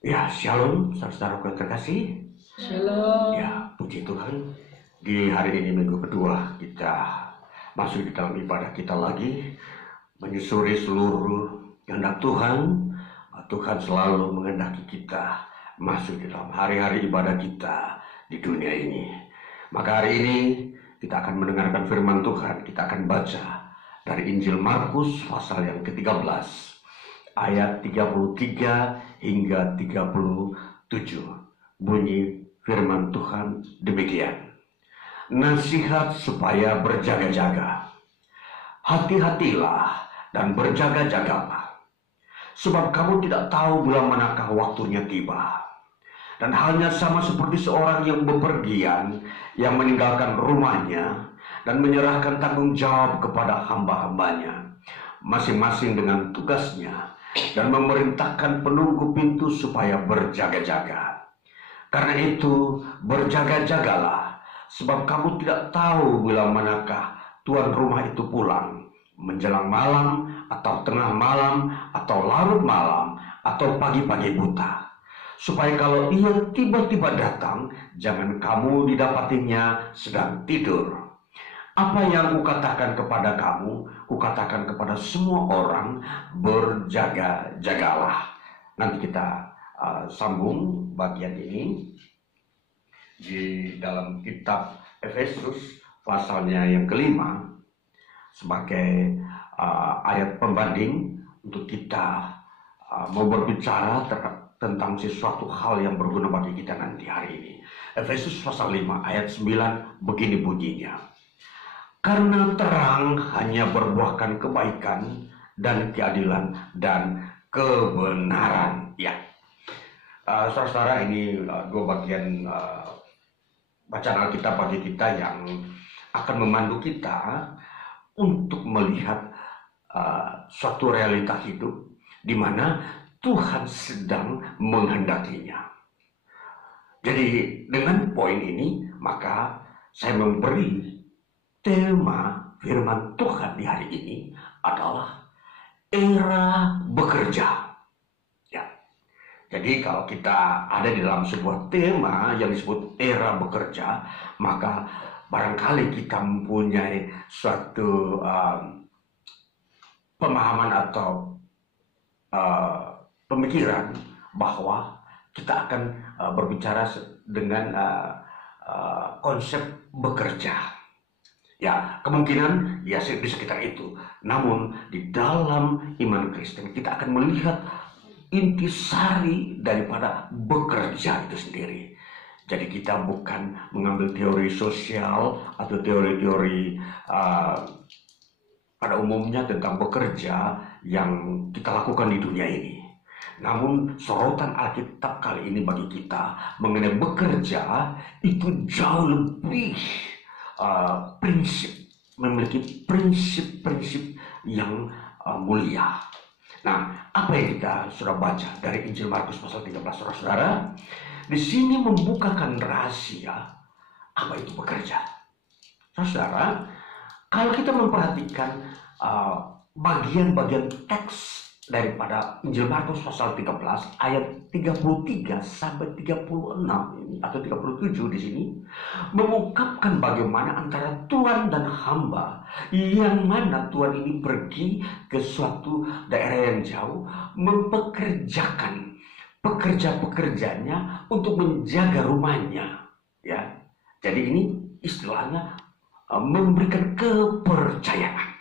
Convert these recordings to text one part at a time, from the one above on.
Ya, shalom, saudara terkasih. Shalom. Ya, puji Tuhan. Di hari ini minggu kedua kita masuk di dalam ibadah kita lagi, menyusuri seluruh kehendak Tuhan. Tuhan selalu menghendaki kita masuk di dalam hari-hari ibadah kita di dunia ini. Maka hari ini kita akan mendengarkan firman Tuhan. Kita akan baca dari Injil Markus pasal yang ke-13, ayat 33 hingga 37. Bunyi firman Tuhan demikian. Nasihat supaya berjaga-jaga. Hati-hatilah dan berjaga-jagalah. Sebab kamu tidak tahu bila manakah waktunya tiba. Dan halnya sama seperti seorang yang bepergian, yang meninggalkan rumahnya dan menyerahkan tanggung jawab kepada hamba-hambanya, masing-masing dengan tugasnya, dan memerintahkan penunggu pintu supaya berjaga-jaga. Karena itu, berjaga-jagalah, sebab kamu tidak tahu bila manakah tuan rumah itu pulang, menjelang malam, atau tengah malam, atau larut malam, atau pagi-pagi buta. Supaya kalau ia tiba-tiba datang, jangan kamu didapatinya sedang tidur. Apa yang kukatakan kepada kamu, kukatakan kepada semua orang, berjaga-jagalah. Nanti kita sambung bagian ini di dalam kitab Efesus pasalnya yang kelima sebagai ayat pembanding untuk kita mau berbicara tentang sesuatu hal yang berguna bagi kita nanti hari ini. Efesus pasal 5 ayat 9 begini bunyinya. Karena terang hanya berbuahkan kebaikan dan keadilan dan kebenaran. Ya, saudara-saudara, ini dua bagian bacaan Alkitab bagi kita yang akan memandu kita untuk melihat suatu realita hidup di mana Tuhan sedang menghendakinya. Jadi dengan poin ini maka saya memberi tema firman Tuhan di hari ini adalah era bekerja. Ya. Jadi kalau kita ada di dalam sebuah tema yang disebut era bekerja, maka barangkali kita mempunyai suatu pemahaman atau pemikiran bahwa kita akan berbicara dengan konsep bekerja. Ya, kemungkinan ya di sekitar itu. Namun di dalam iman Kristen kita akan melihat intisari daripada bekerja itu sendiri. Jadi kita bukan mengambil teori sosial atau teori-teori pada umumnya tentang bekerja yang kita lakukan di dunia ini. Namun sorotan Alkitab kali ini bagi kita mengenai bekerja itu jauh lebih memiliki prinsip-prinsip yang mulia. Nah, apa yang kita sudah baca dari Injil Markus pasal 13, saudara-saudara, di sini membukakan rahasia apa itu bekerja. Saudara, kalau kita memperhatikan bagian-bagian teks daripada Injil Markus pasal 13 ayat 33 sampai 36 ini atau 37 di sini mengungkapkan bagaimana antara tuan dan hamba, yang mana tuan ini pergi ke suatu daerah yang jauh mempekerjakan pekerja-pekerjanya untuk menjaga rumahnya, ya. Jadi ini istilahnya memberikan kepercayaan.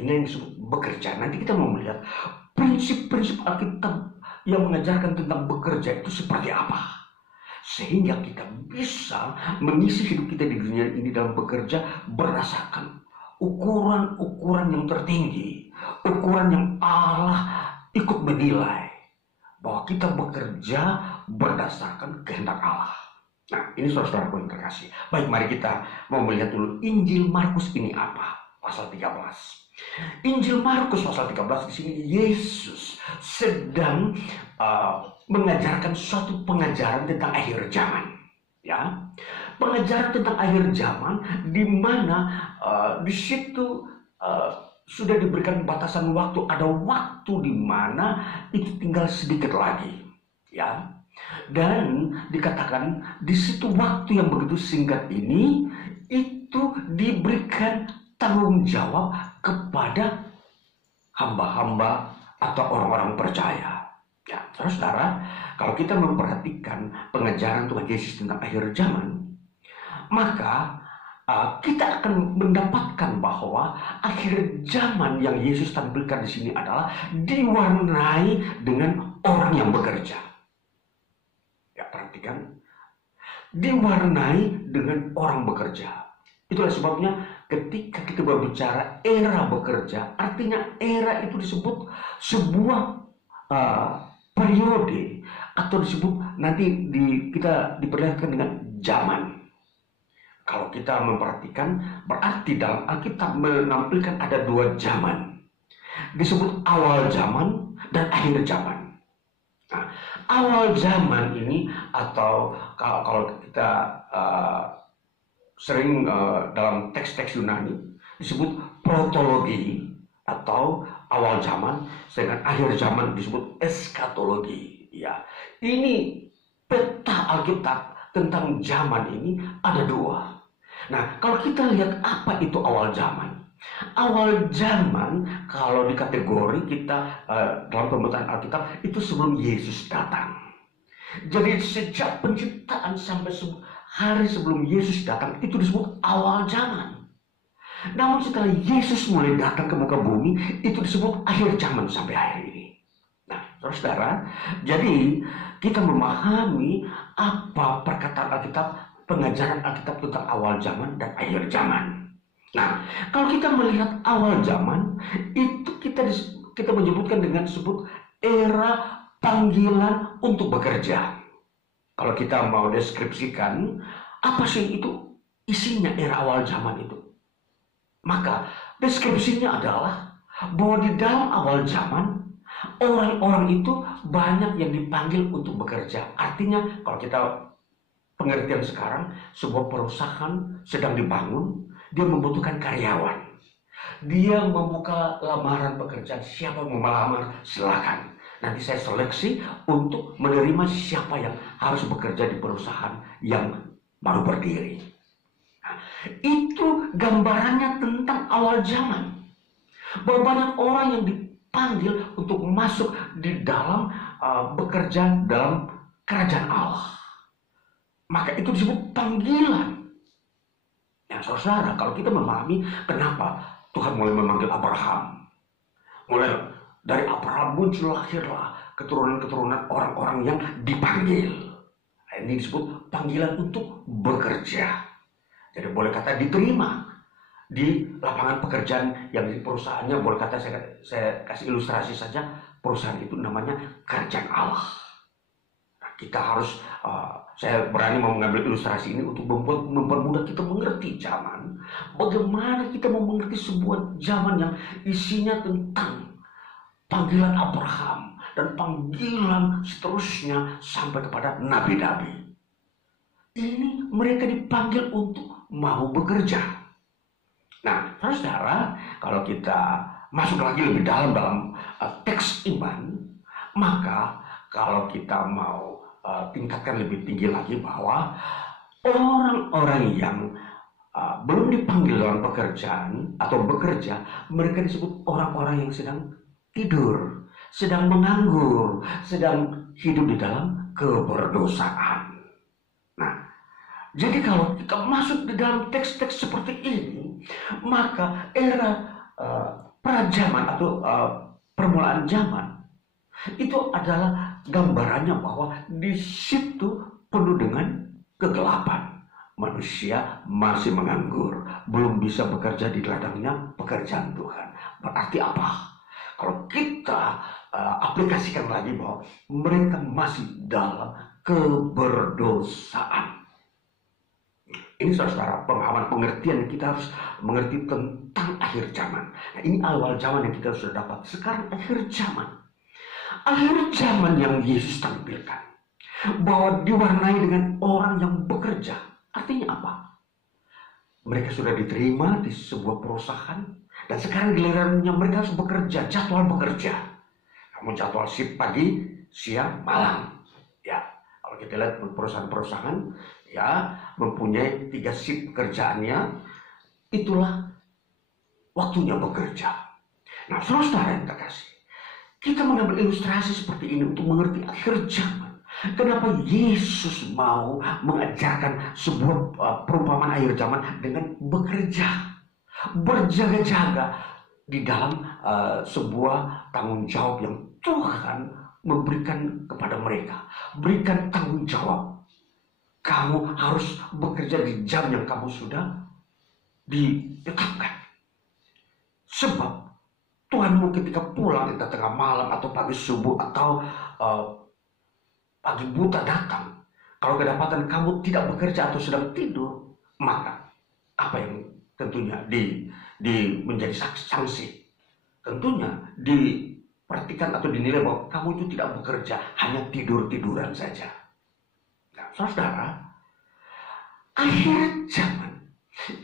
Ini yang disebut bekerja. Nanti kita mau melihat prinsip-prinsip Alkitab yang mengajarkan tentang bekerja itu seperti apa, sehingga kita bisa mengisi hidup kita di dunia ini dalam bekerja berdasarkan ukuran-ukuran yang tertinggi, ukuran yang Allah ikut menilai bahwa kita bekerja berdasarkan kehendak Allah. Nah, ini saudara-saudaraku yang terkasih. Baik, mari kita mau melihat dulu Injil Markus ini apa, pasal 13. Injil Markus pasal 13 di sini Yesus sedang mengajarkan suatu pengajaran tentang akhir zaman, ya. Pengajaran tentang akhir zaman di mana di situ sudah diberikan batasan waktu, ada waktu di mana itu tinggal sedikit lagi, ya. Dan dikatakan di situ waktu yang begitu singkat ini itu diberikan tanggung jawab kepada hamba-hamba atau orang-orang percaya. Ya, saudara, kalau kita memperhatikan pengajaran Tuhan Yesus tentang akhir zaman, maka kita akan mendapatkan bahwa akhir zaman yang Yesus tampilkan di sini adalah diwarnai dengan orang yang bekerja. Ya, perhatikan, diwarnai dengan orang bekerja. Itulah sebabnya ketika kita berbicara era bekerja, artinya era itu disebut sebuah periode, atau disebut nanti kita diperlihatkan dengan zaman. Kalau kita memperhatikan, berarti dalam Alkitab menampilkan ada dua zaman. Disebut awal zaman dan akhir zaman. Nah, awal zaman ini, atau kalau kita sering dalam teks-teks Yunani disebut protologi atau awal zaman, sedangkan akhir zaman disebut eskatologi. Ya, ini peta Alkitab tentang zaman ini ada dua. Nah, kalau kita lihat apa itu awal zaman. Awal zaman kalau di kategori kita dalam pembentukan Alkitab itu sebelum Yesus datang. Jadi sejak penciptaan sampai hari sebelum Yesus datang itu disebut awal zaman. Namun setelah Yesus mulai datang ke muka bumi itu disebut akhir zaman sampai hari ini. Nah, saudara, jadi kita memahami apa perkataan Alkitab, pengajaran Alkitab tentang awal zaman dan akhir zaman. Nah, kalau kita melihat awal zaman itu kita menyebutkan dengan disebut era panggilan untuk bekerja. Kalau kita mau deskripsikan apa sih itu isinya era awal zaman itu, maka deskripsinya adalah bahwa di dalam awal zaman orang-orang itu banyak yang dipanggil untuk bekerja. Artinya kalau kita pengertian sekarang, sebuah perusahaan sedang dibangun, dia membutuhkan karyawan. Dia membuka lamaran pekerjaan, siapa mau melamar silakan. Nanti saya seleksi untuk menerima siapa yang harus bekerja di perusahaan yang baru berdiri. Nah, itu gambarannya tentang awal zaman. Bahwa banyak orang yang dipanggil untuk masuk di dalam bekerja dalam kerajaan Allah. Maka itu disebut panggilan. Yang saudara, kalau kita memahami kenapa Tuhan mulai memanggil Abraham. Mulai dari Abraham muncul lahirlah keturunan-keturunan orang-orang yang dipanggil. Ini disebut panggilan untuk bekerja. Jadi boleh kata diterima di lapangan pekerjaan yang di perusahaannya. Boleh kata saya kasih ilustrasi saja, perusahaan itu namanya kerajaan Allah. Nah, kita harus saya berani mau mengambil ilustrasi ini untuk mempermudah kita mengerti zaman. Bagaimana kita mau mengerti sebuah zaman yang isinya tentang panggilan Abraham dan panggilan seterusnya sampai kepada nabi-nabi. Ini mereka dipanggil untuk mau bekerja. Nah, saudara, kalau kita masuk lagi lebih dalam teks iman, maka kalau kita mau tingkatkan lebih tinggi lagi bahwa orang-orang yang belum dipanggil dalam pekerjaan atau bekerja, mereka disebut orang-orang yang sedang tidur, sedang menganggur, sedang hidup di dalam keberdosaan. Nah, jadi kalau kita masuk di dalam teks-teks seperti ini, maka era prajaman atau permulaan zaman itu adalah gambarannya bahwa di situ penuh dengan kegelapan. Manusia masih menganggur, belum bisa bekerja di ladangnya pekerjaan Tuhan. Berarti apa? Kalau kita aplikasikan lagi bahwa mereka masih dalam keberdosaan. Ini saudara, pemahaman pengertian kita harus mengerti tentang akhir zaman. Nah, ini awal zaman yang kita sudah dapat. Sekarang akhir zaman. Akhir zaman yang Yesus tampilkan. Bahwa diwarnai dengan orang yang bekerja. Artinya apa? Mereka sudah diterima di sebuah perusahaan. Dan sekarang gilirannya mereka harus bekerja, jadwal bekerja. Kamu jadwal shift pagi, siang, malam. kita lihat perusahaan-perusahaan ya mempunyai 3 shift pekerjaannya, itulah waktunya bekerja. Nah, saudara yang terkasih, kita mengambil ilustrasi seperti ini untuk mengerti akhir zaman. Kenapa Yesus mau mengajarkan sebuah perumpamaan akhir zaman dengan bekerja, berjaga-jaga di dalam sebuah tanggung jawab yang Tuhan memberikan kepada mereka. Berikan tanggung jawab. Kamu harus bekerja di jam yang kamu sudah ditetapkan. Sebab Tuhanmu ketika pulang entah tengah malam atau pagi subuh atau pagi buta datang, kalau kedapatan kamu tidak bekerja atau sedang tidur, maka apa yang tentunya menjadi sanksi? Tentunya diperhatikan atau dinilai bahwa kamu itu tidak bekerja, hanya tidur-tiduran saja. Nah, saudara, akhir zaman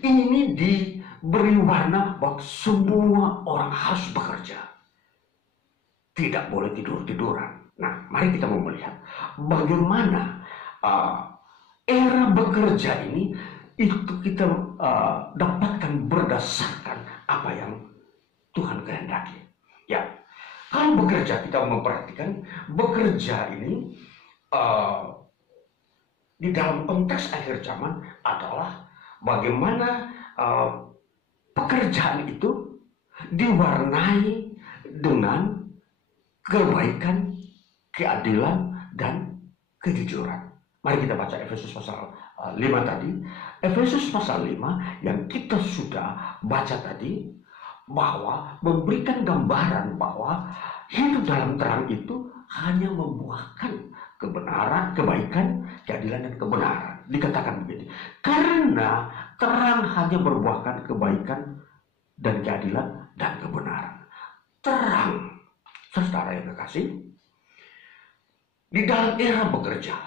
ini diberi warna bahwa semua orang harus bekerja. Tidak boleh tidur-tiduran. Nah, mari kita mau melihat bagaimana era bekerja ini itu kita dapatkan berdasarkan apa yang Tuhan kehendaki. Ya, kalau bekerja kita memperhatikan bekerja ini di dalam konteks akhir zaman adalah bagaimana pekerjaan itu diwarnai dengan kebaikan, keadilan, dan kejujuran. Mari kita baca Efesus pasal 5 tadi. Efesus pasal 5 yang kita sudah baca tadi, bahwa memberikan gambaran bahwa hidup dalam terang itu hanya membuahkan kebenaran, kebaikan, keadilan, dan kebenaran. Dikatakan begini, karena terang hanya berbuahkan kebaikan dan keadilan dan kebenaran. Terang, saudara yang kekasih, di dalam era bekerja.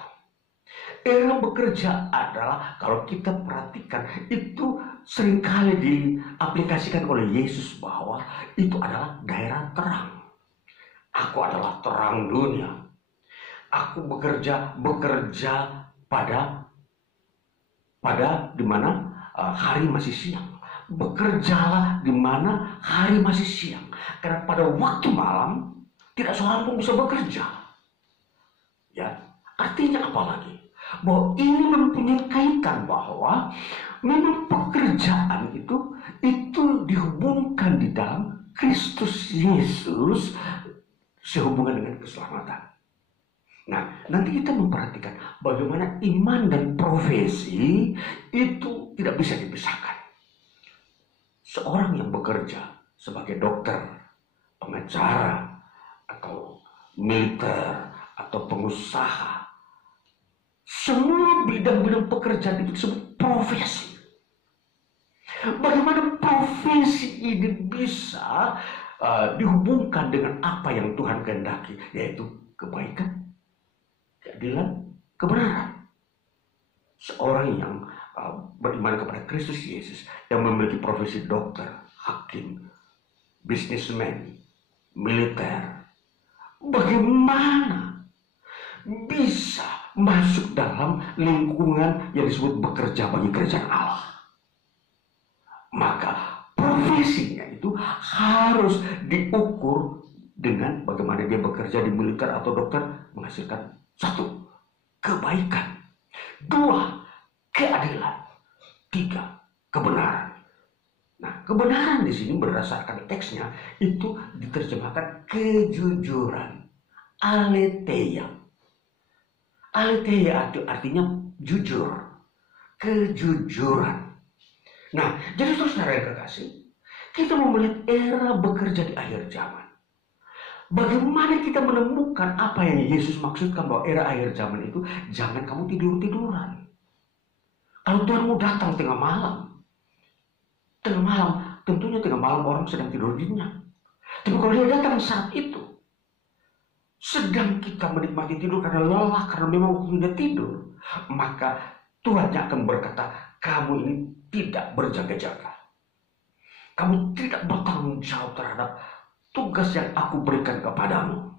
Era bekerja adalah, kalau kita perhatikan, itu seringkali diaplikasikan oleh Yesus bahwa itu adalah daerah terang. Aku adalah terang dunia. Aku bekerja pada di mana hari masih siang. Bekerjalah di mana hari masih siang. Karena pada waktu malam tidak seorang pun bisa bekerja. Ya, artinya apa lagi? Bahwa ini mempunyai kaitan bahwa memang pekerjaan itu dihubungkan di dalam Kristus Yesus sehubungan dengan keselamatan. Nah, nanti kita memperhatikan bagaimana iman dan profesi itu tidak bisa dipisahkan. Seorang yang bekerja sebagai dokter, pengacara, atau militer, atau pengusaha, semua bidang-bidang pekerjaan itu disebut profesi. Bagaimana profesi ini bisa dihubungkan dengan apa yang Tuhan kehendaki, yaitu kebaikan, keadilan, kebenaran. Seorang yang beriman kepada Kristus Yesus, yang memiliki profesi dokter, hakim, bisnismen, militer, bagaimana bisa masuk dalam lingkungan yang disebut bekerja bagi kerajaan Allah? Maka profesinya itu harus diukur dengan bagaimana dia bekerja di militer atau dokter, menghasilkan 1, kebaikan, 2, keadilan, 3, kebenaran. Nah, kebenaran di sini berdasarkan teksnya itu diterjemahkan kejujuran, aletheia. Aletheia itu artinya jujur, kejujuran. Nah, jadi saudara yang kekasih, kita mau melihat era bekerja di akhir zaman. Bagaimana kita menemukan apa yang Yesus maksudkan bahwa era akhir zaman itu jangan kamu tidur-tiduran. Kalau Tuhan mau datang tengah malam, tentunya tengah malam orang sedang tidur nyenyak. Tapi kalau dia datang saat itu, sedang kita menikmati tidur karena lelah, karena memang waktunya tidur, maka Tuhan akan berkata, kamu ini tidak berjaga-jaga. Kamu tidak bertanggung jawab terhadap tugas yang aku berikan kepadamu.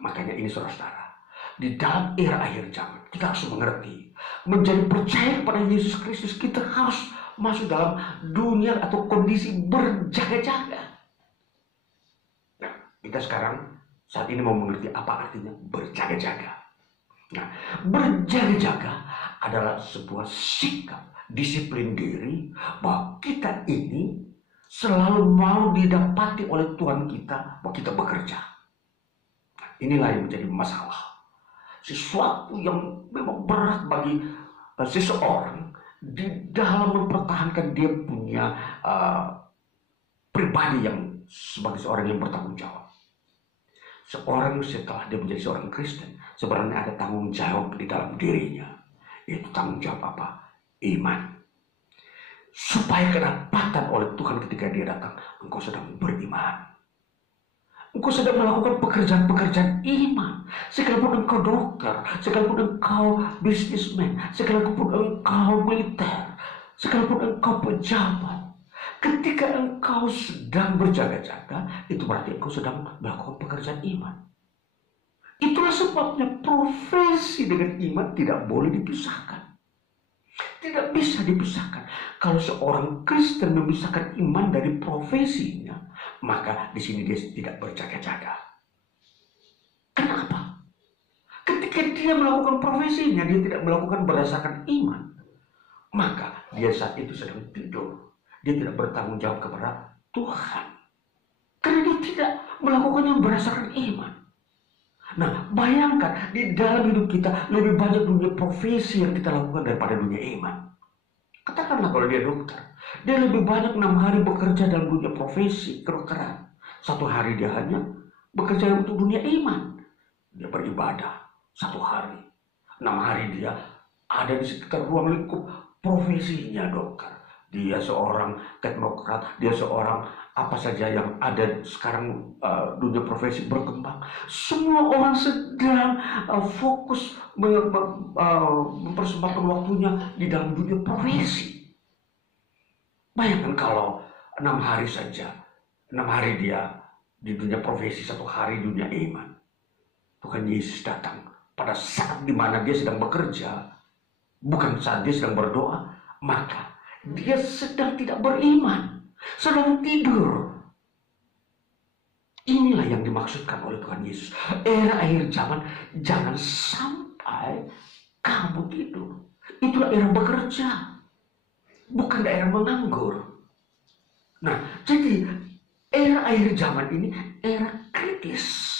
Makanya ini saudara, di dalam era akhir zaman. Kita harus mengerti, menjadi percaya kepada Yesus Kristus, kita harus masuk dalam dunia atau kondisi berjaga-jaga. Nah, kita sekarang saat ini mau mengerti apa artinya berjaga-jaga. Nah, berjaga-jaga adalah sebuah sikap, disiplin diri bahwa kita ini selalu mau didapati oleh Tuhan kita bahwa kita bekerja. Nah, inilah yang menjadi masalah. Sesuatu yang memang berat bagi seseorang di dalam mempertahankan dia punya pribadi yang sebagai seorang yang bertanggung jawab. Seorang setelah dia menjadi seorang Kristen, sebenarnya ada tanggung jawab di dalam dirinya. Yaitu tanggung jawab apa? Iman. Supaya kedapatan oleh Tuhan ketika dia datang, engkau sedang beriman. Engkau sedang melakukan pekerjaan-pekerjaan iman. Sekalipun engkau dokter, sekalipun engkau bisnismen, sekalipun engkau militer, sekalipun engkau pejabat. Ketika engkau sedang berjaga-jaga, itu berarti engkau sedang melakukan pekerjaan iman. Itulah sebabnya profesi dengan iman tidak boleh dipisahkan. Tidak bisa dipisahkan. Kalau seorang Kristen memisahkan iman dari profesinya, maka di sini dia tidak berjaga-jaga. Kenapa? Ketika dia melakukan profesinya, dia tidak melakukan berdasarkan iman, maka dia saat itu sedang tidur. Dia tidak bertanggung jawab kepada Tuhan. Karena dia tidak melakukan yang berdasarkan iman. Nah, bayangkan di dalam hidup kita lebih banyak dunia profesi yang kita lakukan daripada dunia iman. Katakanlah kalau dia dokter, dia lebih banyak 6 hari bekerja dalam dunia profesi kedokteran. 1 hari dia hanya bekerja untuk dunia iman. Dia beribadah 1 hari. 6 hari dia ada di sekitar ruang lingkup profesinya dokter. Dia seorang teknokrat, dia seorang apa saja yang ada sekarang dunia profesi berkembang. Semua orang sedang fokus mempersembahkan waktunya di dalam dunia profesi. Bayangkan kalau 6 hari saja, 6 hari dia di dunia profesi, 1 hari dunia iman. Tuhan Yesus datang pada saat dimana dia sedang bekerja, bukan saat dia sedang berdoa, maka dia sedang tidak beriman, sedang tidur. Inilah yang dimaksudkan oleh Tuhan Yesus. Era akhir zaman, jangan sampai kamu tidur. Itulah era bekerja, bukan daerah menganggur. Nah, jadi era akhir zaman ini era kritis.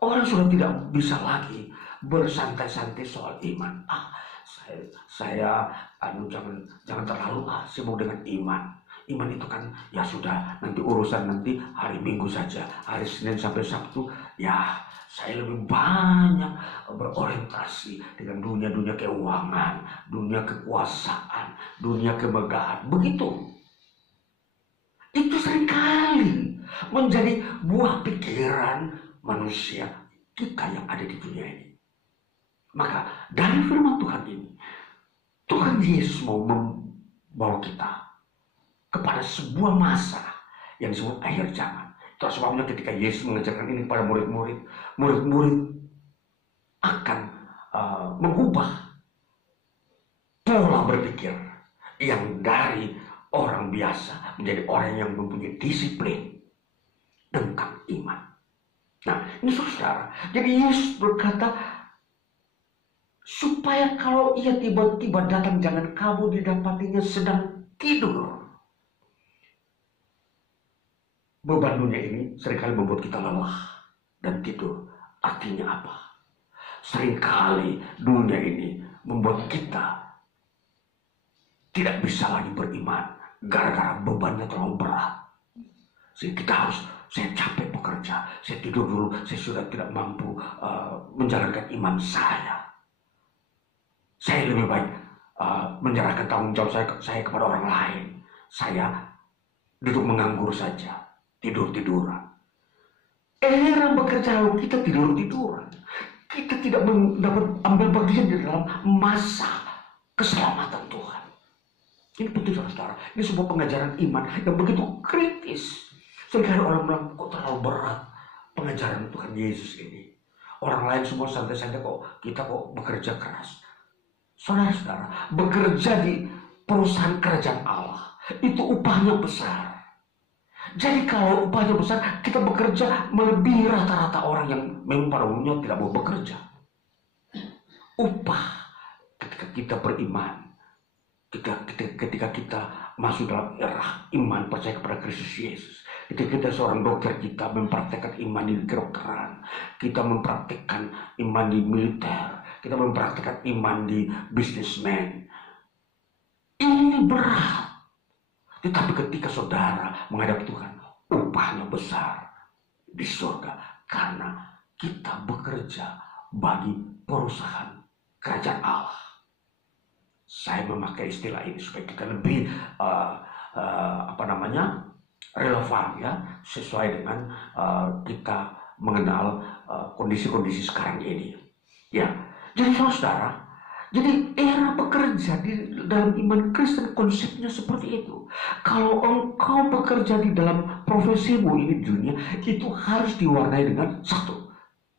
Orang sudah tidak bisa lagi bersantai-santai soal iman. Saya jangan terlalu sibuk dengan iman. Iman itu kan ya sudah, nanti urusan nanti hari Minggu saja, hari Senin sampai Sabtu. Ya, saya lebih banyak berorientasi dengan dunia keuangan, dunia kekuasaan, dunia kemegahan. Begitu. Itu seringkali menjadi buah pikiran manusia kita yang ada di dunia ini. Maka dari firman Tuhan ini, Tuhan Yesus mau membawa kita kepada sebuah masa yang disebut akhir zaman. Itu sebabnya ketika Yesus mengajarkan ini kepada murid-murid, murid-murid akan mengubah pola berpikir yang dari orang biasa menjadi orang yang mempunyai disiplin tentang iman. Nah, ini saudara. Jadi Yesus berkata, supaya kalau ia tiba-tiba datang, jangan kamu didapatinya sedang tidur. Beban dunia ini seringkali membuat kita lelah dan tidur. Artinya apa? Seringkali dunia ini membuat kita tidak bisa lagi beriman gara-gara bebannya terlalu berat. Sehingga kita harus, saya capek bekerja, saya tidur dulu, saya sudah tidak mampu menjalankan iman saya. Saya lebih baik menyerahkan tanggung jawab saya kepada orang lain. Saya duduk menganggur saja, tidur-tiduran. Era bekerja kita tidur-tiduran. Kita tidak dapat ambil bagian di dalam masa keselamatan Tuhan. Ini penting saudara. Ini sebuah pengajaran iman yang begitu kritis. Seringkali orang bilang, kok terlalu berat pengajaran Tuhan Yesus ini. Orang lain semua santai-santai kok, kita kok bekerja keras. Saudara-saudara, bekerja di perusahaan kerajaan Allah, itu upahnya besar. Jadi kalau upahnya besar, kita bekerja melebihi rata-rata orang yang memang pada umumnya tidak mau bekerja. Upah ketika kita beriman, ketika kita masuk dalam era iman percaya kepada Kristus Yesus, ketika kita seorang dokter, kita mempraktekkan iman di kedokteran, kita mempraktekkan iman di militer, kita mempraktekkan iman di bisnismen. Ini berat. Tetapi ketika saudara menghadap Tuhan, upahnya besar di surga karena kita bekerja bagi perusahaan kerajaan Allah. Saya memakai istilah ini supaya kita lebih relevan ya, sesuai dengan kita mengenal kondisi-kondisi sekarang ini. Ya, jadi saudara, jadi era bekerja di dalam iman Kristen konsepnya seperti itu. Kalau engkau bekerja di dalam profesimu ini di dunia, itu harus diwarnai dengan satu,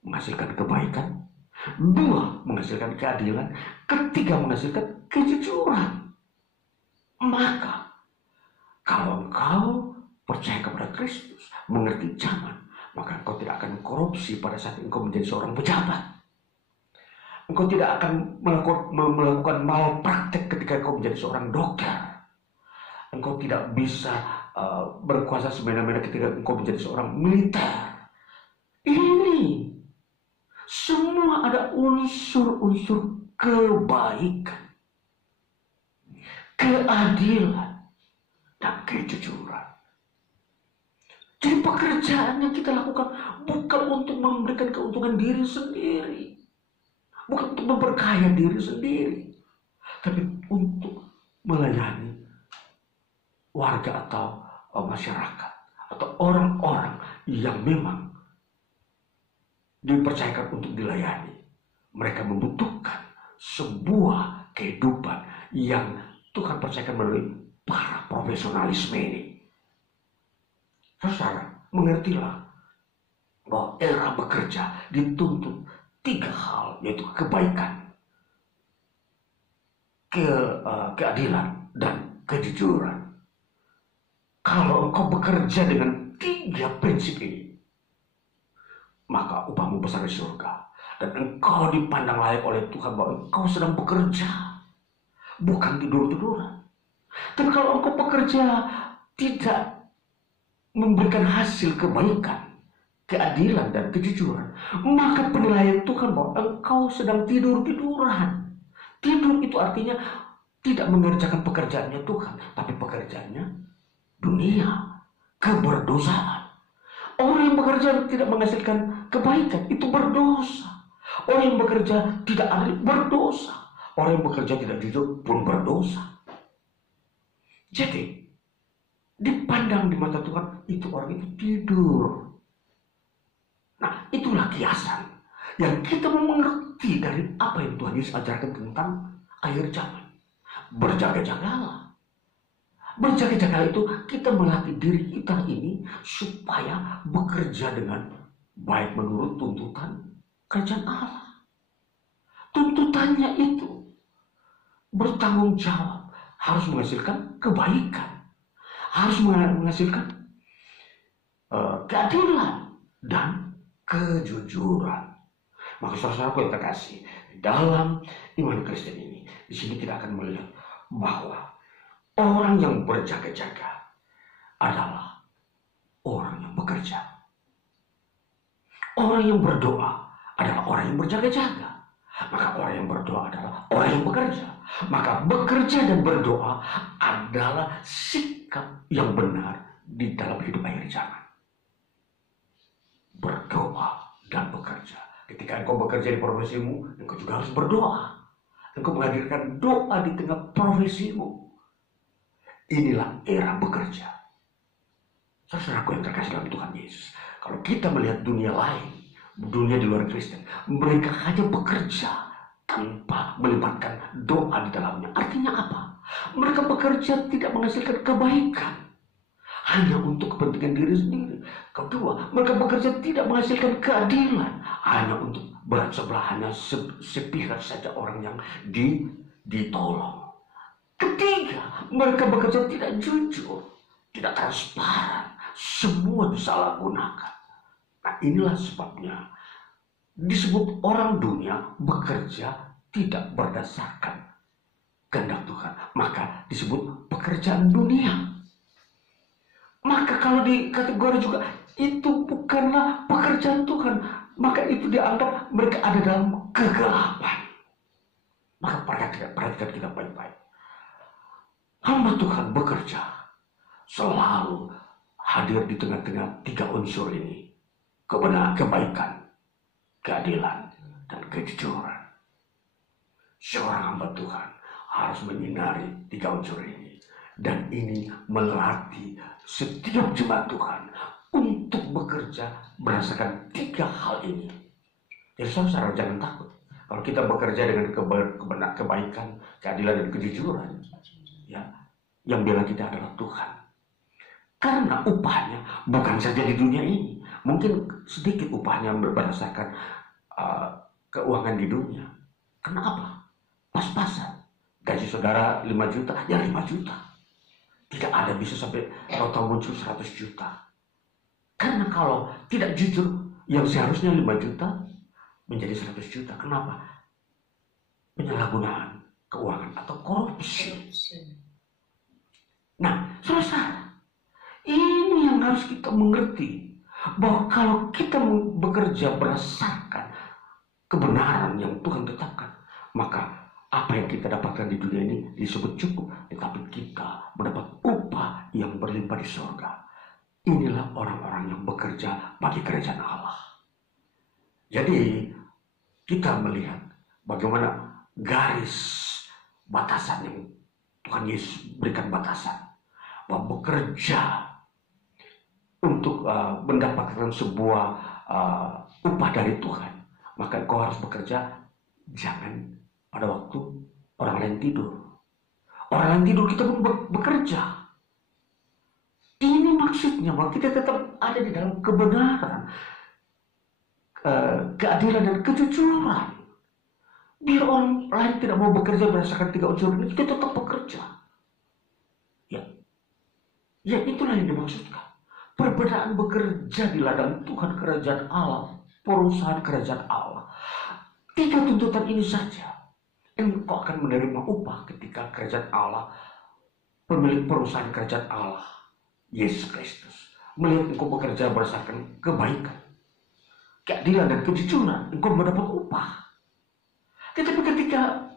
menghasilkan kebaikan, dua, menghasilkan keadilan, ketiga, menghasilkan kejujuran. Maka kalau engkau percaya kepada Kristus, mengerti zaman, maka engkau tidak akan korupsi pada saat engkau menjadi seorang pejabat. Engkau tidak akan melakukan malpraktek ketika engkau menjadi seorang dokter. Engkau tidak bisa berkuasa semena-mena ketika engkau menjadi seorang militer. Ini semua ada unsur-unsur kebaikan, keadilan, dan kejujuran. Jadi pekerjaan yang kita lakukan bukan untuk memberikan keuntungan diri sendiri, bukan untuk memperkaya diri sendiri, tapi untuk melayani warga atau masyarakat atau orang-orang yang memang dipercayakan untuk dilayani. Mereka membutuhkan sebuah kehidupan yang Tuhan percayakan melalui para profesionalisme ini. Saudara, mengertilah bahwa era bekerja dituntut 3 hal, yaitu kebaikan, keadilan, dan kejujuran. Kalau engkau bekerja dengan 3 prinsip ini, maka upahmu besar di surga. Dan engkau dipandang layak oleh Tuhan bahwa engkau sedang bekerja, bukan tidur-tiduran. Tapi kalau engkau bekerja tidak memberikan hasil kebaikan, keadilan, dan kejujuran, maka penilaian Tuhan bahwa engkau sedang tidur-tiduran. Tidur itu artinya tidak mengerjakan pekerjaannya Tuhan, tapi pekerjaannya dunia, keberdosaan. Orang yang bekerja tidak menghasilkan kebaikan, itu berdosa. Orang yang bekerja tidak adil, berdosa. Orang yang bekerja tidak jujur pun berdosa. Jadi, dipandang di mata Tuhan, itu orang itu tidur. Nah, itulah kiasan yang kita mengerti dari apa yang Tuhan Yesus ajarkan tentang akhir zaman. Berjaga-jagalah. Berjaga-jaga itu kita melatih diri kita ini supaya bekerja dengan baik menurut tuntutan kerajaan Allah. Tuntutannya itu bertanggung jawab, harus menghasilkan kebaikan, harus menghasilkan keadilan dan kejujuran. Maka saudara-saudaraku yang terkasih, dalam iman Kristen ini, di sini kita akan melihat bahwa orang yang berjaga-jaga adalah orang yang bekerja. Orang yang berdoa adalah orang yang berjaga-jaga. Maka orang yang berdoa adalah orang yang bekerja. Maka bekerja dan berdoa adalah sikap yang benar di dalam hidup akhir zaman. Berdoa dan bekerja. Ketika engkau bekerja di profesimu, engkau juga harus berdoa. Engkau menghadirkan doa di tengah profesimu. Inilah era bekerja. Saudaraku yang terkasih dalam Tuhan Yesus, kalau kita melihat dunia lain, dunia di luar Kristen, mereka hanya bekerja tanpa melibatkan doa di dalamnya. Artinya apa? Mereka bekerja tidak menghasilkan kebaikan. hanya untuk kepentingan diri sendiri. Kedua, mereka bekerja tidak menghasilkan keadilan, hanya untuk berat sebelah, hanya sepihak saja orang yang ditolong. Ketiga, mereka bekerja tidak jujur, tidak transparan, semua disalahgunakan. Nah, inilah sebabnya disebut orang dunia bekerja tidak berdasarkan kehendak Tuhan, maka disebut pekerjaan dunia. Maka kalau di kategori juga itu bukanlah pekerjaan Tuhan, maka itu dianggap mereka ada dalam kegelapan. Maka perhatikan kita baik-baik. Hamba Tuhan bekerja selalu hadir di tengah-tengah tiga unsur ini: kebenaran, kebaikan, keadilan, dan kejujuran. Seorang hamba Tuhan harus menyinari tiga unsur ini, dan ini melatih setiap jemaat Tuhan untuk bekerja berdasarkan tiga hal ini. Jadi saudara jangan takut kalau kita bekerja dengan kebaikan, keadilan, dan kejujuran. Ya, yang bela kita adalah Tuhan. Karena upahnya bukan saja di dunia ini, mungkin sedikit upahnya berdasarkan keuangan di dunia. Kenapa? Pas-pasan. Gaji saudara 5 juta, ya 5 juta. Tidak ada bisa sampai total muncul 100 juta. Karena kalau tidak jujur, yang seharusnya 5 juta menjadi 100 juta. Kenapa? Penyalahgunaan keuangan atau korupsi. Nah, saudara, ini yang harus kita mengerti, bahwa kalau kita bekerja berdasarkan kebenaran yang Tuhan tetapkan, maka apa yang kita dapatkan di dunia ini disebut cukup, tetapi kita mendapat upah yang berlimpah di surga. Inilah orang-orang yang bekerja bagi kerajaan Allah. Jadi kita melihat bagaimana garis batasan yang Tuhan Yesus berikan batasan, bahwa bekerja untuk mendapatkan sebuah upah dari Tuhan, maka kau harus bekerja jangan pada waktu orang lain tidur. Orang lain tidur kita pun bekerja. Ini maksudnya bahwa kita tetap ada di dalam kebenaran, keadilan, dan kejujuran. Biar orang lain tidak mau bekerja berdasarkan tiga unsur ini, kita tetap bekerja. Ya itulah yang dimaksudkan. Perbedaan bekerja di ladang Tuhan kerajaan Allah, perusahaan kerajaan Allah. Tiga tuntutan ini saja. Engkau akan menerima upah ketika kerajaan Allah, pemilik perusahaan kerajaan Allah, Yesus Kristus, melihat engkau bekerja berdasarkan kebaikan, keadilan, dan kejujuran, engkau mendapat upah. Tetapi ketika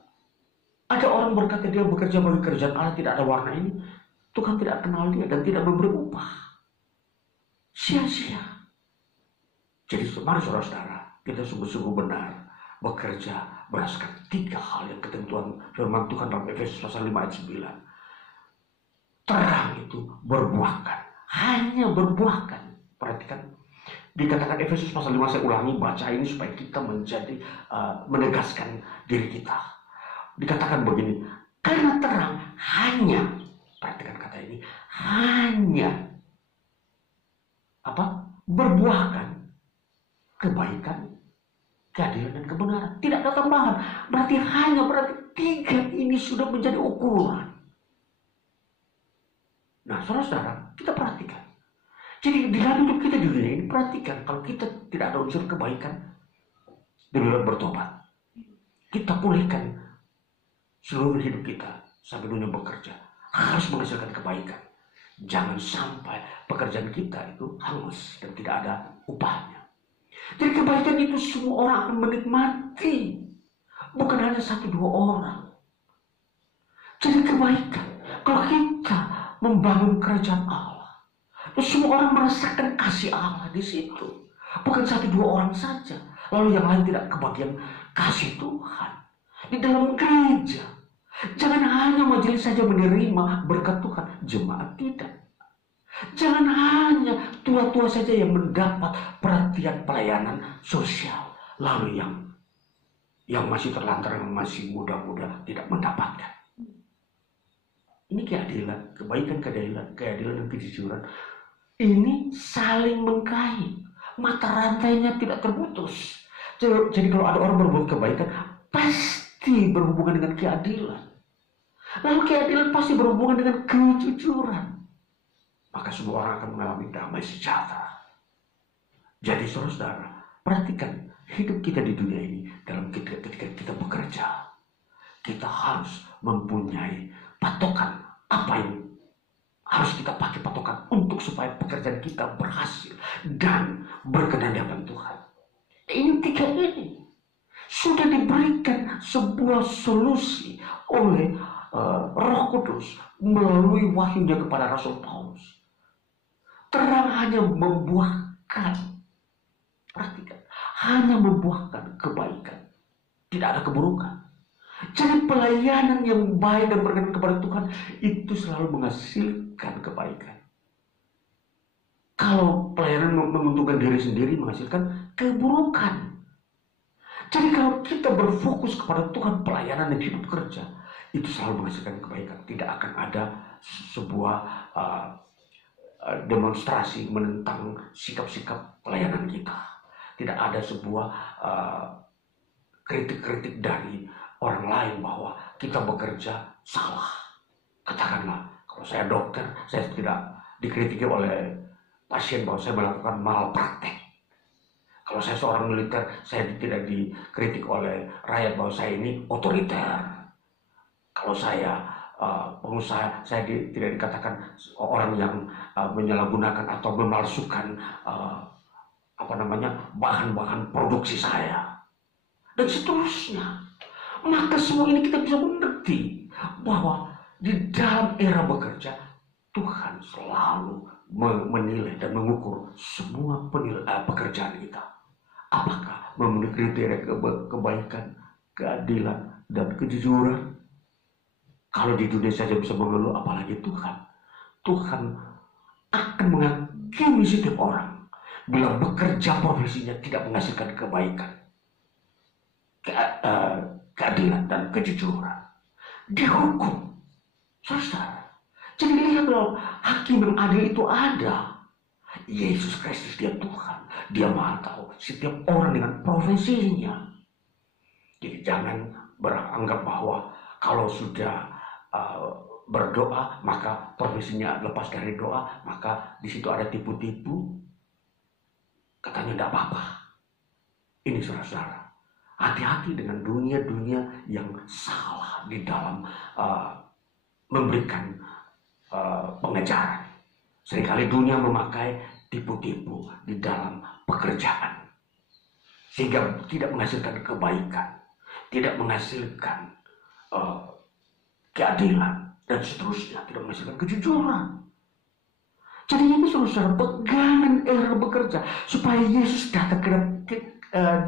ada orang berkata dia bekerja bagi kerajaan Allah, tidak ada warna ini, Tuhan tidak kenal dia dan tidak memberi upah. Sia-sia. Jadi mari saudara-saudara, kita sungguh-sungguh benar bekerja berdasarkan tiga hal yang ketentuan firman Tuhan dalam Efesus pasal 5 ayat 9. Terang itu berbuahkan, hanya berbuahkan. Perhatikan, dikatakan Efesus pasal 5, saya ulangi, baca ini supaya kita menjadi menegaskan diri kita. Dikatakan begini, karena terang hanya, perhatikan kata ini, hanya berbuahkan kebaikan, keadilan, dan kebenaran. Tidak ada tambahan. Berarti tiga ini sudah menjadi ukuran. Nah, saudara-saudara, kita perhatikan. Jadi di dalam hidup kita di dunia ini, perhatikan, kalau kita tidak ada unsur kebaikan, demi bertobat, kita pulihkan seluruh hidup kita sampai dunia bekerja, harus menghasilkan kebaikan. Jangan sampai pekerjaan kita itu hangus dan tidak ada upahnya. Jadi kebaikan itu semua orang akan menikmati, bukan hanya 1-2 orang. Jadi kebaikan, kalau kita membangun kerajaan Allah, semua orang merasakan kasih Allah di situ, bukan 1-2 orang saja. Lalu yang lain tidak kebagian kasih Tuhan di dalam gereja. Jangan hanya majelis saja menerima berkat Tuhan, jemaat tidak. Jangan hanya tua-tua saja yang mendapat perhatian pelayanan sosial, lalu yang masih terlantar, yang masih muda-muda tidak mendapatkan. Ini keadilan, kebaikan, keadilan dan kejujuran. Ini saling mengkait. Mata rantainya tidak terputus. Jadi kalau ada orang berbuat kebaikan, pasti berhubungan dengan keadilan. Lalu keadilan pasti berhubungan dengan kejujuran. Maka semua orang akan mengalami damai sejahtera. Jadi saudara, perhatikan hidup kita di dunia ini ketika kita bekerja. Kita harus mempunyai patokan apa yang harus kita pakai patokan untuk supaya pekerjaan kita berhasil dan berkenan di hadapan Tuhan. Ini tiga ini sudah diberikan sebuah solusi oleh Roh Kudus melalui wahyunya kepada Rasul Paulus. Terang hanya membuahkan, perhatikan, hanya membuahkan kebaikan, tidak ada keburukan. Jadi pelayanan yang baik dan berkenan kepada Tuhan itu selalu menghasilkan kebaikan. Kalau pelayanan menguntungkan diri sendiri menghasilkan keburukan. Jadi kalau kita berfokus kepada Tuhan, pelayanan dan hidup kerja itu selalu menghasilkan kebaikan. Tidak akan ada sebuah demonstrasi menentang sikap-sikap pelayanan kita. Tidak ada sebuah kritik-kritik dari orang lain bahwa kita bekerja salah. Katakanlah, kalau saya dokter, saya tidak dikritiki oleh pasien bahwa saya melakukan malpraktek. Kalau saya seorang militer, saya tidak dikritik oleh rakyat bahwa saya ini otoriter. Kalau saya pengusaha, saya tidak dikatakan orang yang menyalahgunakan atau memalsukan bahan-bahan produksi saya. Dan seterusnya. Maka semua ini kita bisa mengerti bahwa di dalam era bekerja, Tuhan selalu menilai dan mengukur semua pekerjaan kita. Apakah memenuhi kriteria kebaikan, keadilan, dan kejujuran? Kalau di dunia saja bisa mengeluh, apalagi Tuhan. Tuhan akan menghakimi setiap orang bila bekerja profesinya tidak menghasilkan kebaikan, keadilan dan kejujuran, dihukum. Saudara, jadi lihat loh, hakim yang adil itu ada. Yesus Kristus, dia Tuhan, dia Maha Tahu setiap orang dengan profesinya. Jadi jangan beranggap bahwa kalau sudah berdoa maka profesinya lepas dari doa, maka di situ ada tipu-tipu. Katanya tidak apa-apa. Ini saudara-saudara, hati-hati dengan dunia-dunia yang salah di dalam memberikan pengejaran. Seringkali dunia memakai tipu-tipu di dalam pekerjaan, sehingga tidak menghasilkan kebaikan, tidak menghasilkan keadilan, dan seterusnya, tidak menghasilkan kejujuran. Jadi ini saudara, pegangan era bekerja, supaya Yesus datang ke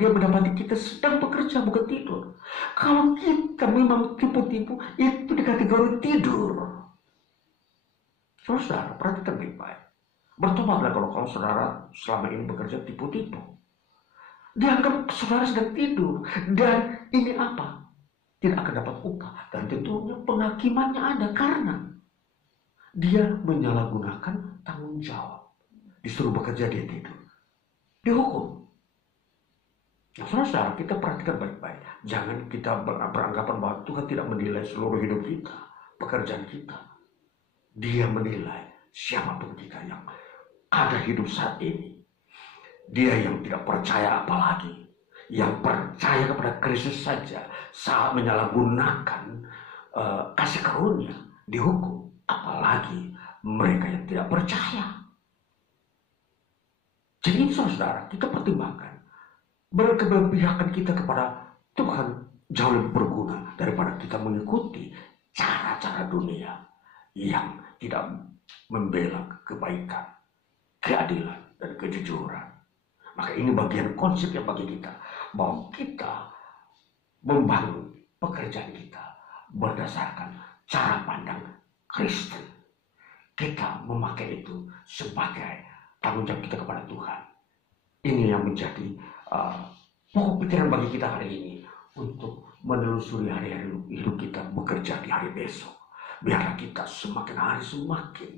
dia mendapati kita sedang bekerja, bukan tidur. Kalau kita memang tipu-tipu, itu dikategori tidur. Saudara, perhatikan baik-baik. Bertobatlah kalau saudara selama ini bekerja tipu-tipu. Dianggap saudara sedang tidur. Dan ini apa? Tidak akan dapat upah. Dan tentunya penghakimannya ada karena dia menyalahgunakan tanggung jawab. Disuruh bekerja, dia tidur. Dihukum. Nah, saudara, kita perhatikan baik-baik. Jangan kita beranggapan bahwa Tuhan tidak menilai seluruh hidup kita, pekerjaan kita. Dia menilai siapapun kita yang ada hidup saat ini. Dia yang tidak percaya apalagi, yang percaya kepada Kristus saja, saat menyalahgunakan kasih karunia, dihukum. Apalagi mereka yang tidak percaya. Jadi ini saudara, kita pertimbangkan. Berkeberpihakan kita kepada Tuhan jauh lebih berguna daripada kita mengikuti cara-cara dunia yang tidak membela kebaikan, keadilan, dan kejujuran. Maka ini bagian konsep yang bagi kita, bahwa kita membangun pekerjaan kita berdasarkan cara pandang Kristen. Kita memakai itu sebagai tanggung jawab kita kepada Tuhan. Ini yang menjadi pokok pikiran bagi kita hari ini untuk menelusuri hari-hari hidup kita, bekerja di hari besok. Biarlah kita semakin hari semakin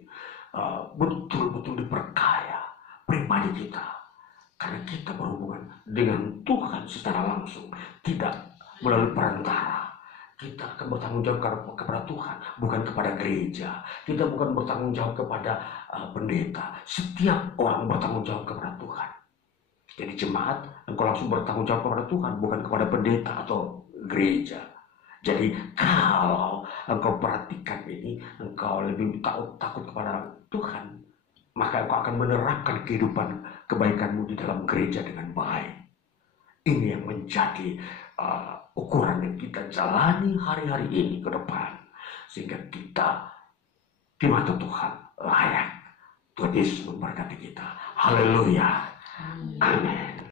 betul-betul diperkaya pribadi kita. Karena kita berhubungan dengan Tuhan secara langsung, tidak melalui perantara. Kita akan bertanggung jawab kepada Tuhan, bukan kepada gereja. Kita bukan bertanggung jawab kepada pendeta. Setiap orang bertanggung jawab kepada Tuhan. Jadi jemaat, engkau langsung bertanggung jawab kepada Tuhan, bukan kepada pendeta atau gereja. Jadi kalau engkau perhatikan ini, engkau lebih takut kepada Tuhan, maka engkau akan menerapkan kehidupan kebaikanmu di dalam gereja dengan baik. Ini yang menjadi ukuran yang kita jalani hari-hari ini ke depan, sehingga kita di mata Tuhan layak. Tuhan Yesus memberkati kita. Haleluya. Amin.